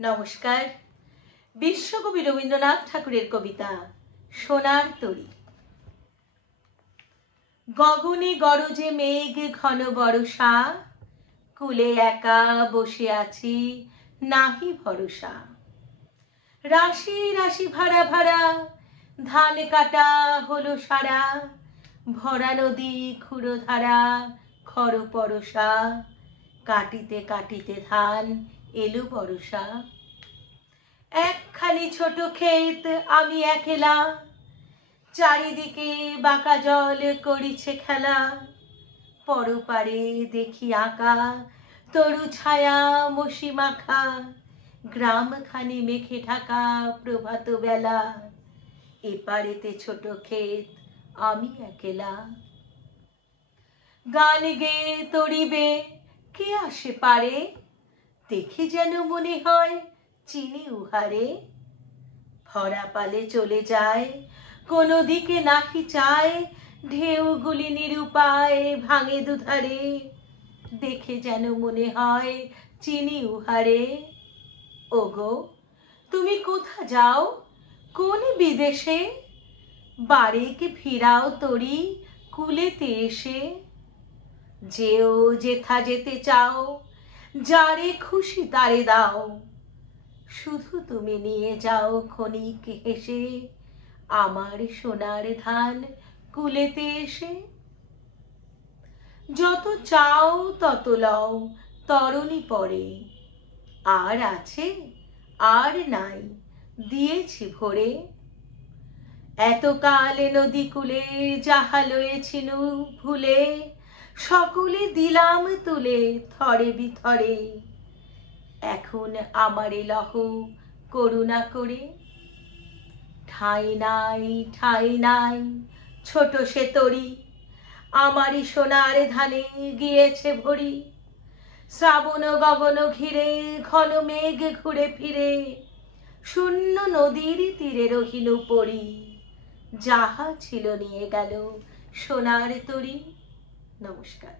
নমস্কার। বিশ্বকবি রবীন্দ্রনাথ ঠাকুরের কবিতা সোনার তরী। গগনে গরজে মেঘ ঘন বরষা, কুলে একা বসে আছি নাহি ভরসা। রাশি রাশি ভাড়া ভাড়া ধান কাটা হলো সারা, ভরা নদী ক্ষুরধারা খর পরশা। কাটিতে কাটিতে ধান এলো বরষা। একখানি ছোট ক্ষেত আমি একলা, চারিদিকে বাঁকা জল করিছে খেলা। পরপারে দেখি আঁকা তরু ছায়া মসি মাখা, গ্রামখানি মেঘে ঢাকা প্রভাত বেলা। এপারেতে ছোট ক্ষেত আমি একলা। গান গেয়ে তরিবে কে আসে পারে, দেখে যেন মনে হয় চিনি উহারে। ভরা পালে চলে যায় কোনো দিকে নাহি চায়, ঢেউগুলি নিরুপায় ভাঙে দুধারে। দেখে যেন মনে হয় চিনি উহারে। ওগো তুমি কোথা যাও কোন বিদেশে, বারেক ফিরাও তরি কুলেতে এসে। যেও যেথা যেতে চাও, যারে খুশি তারে দাও, শুধু তুমি নিয়ে যাও ক্ষণিক হেসে আমার সোনার ধান কুলেতে এসে। যত চাও তত লও তরণী পরে, আর আছে আর নাই দিয়েছি ভরে। এতকাল নদী কূলে যাহা লয়েছিনু ভুলে, সকলে দিলাম তুলে থরে বিথরে। এখন আমারে লহ করুণা করে। ঠাঁই নাই ঠাঁই নাই ছোট সে তরী, আমারই সোনার ধানে গিয়েছে ভরি। শ্রাবণ গগন ঘিরে ঘন মেঘ ঘুরে ফিরে, শূন্য নদীর তীরে রহিল পড়ি। যাহা ছিল নিয়ে গেল সোনার তরী। নমস্কার।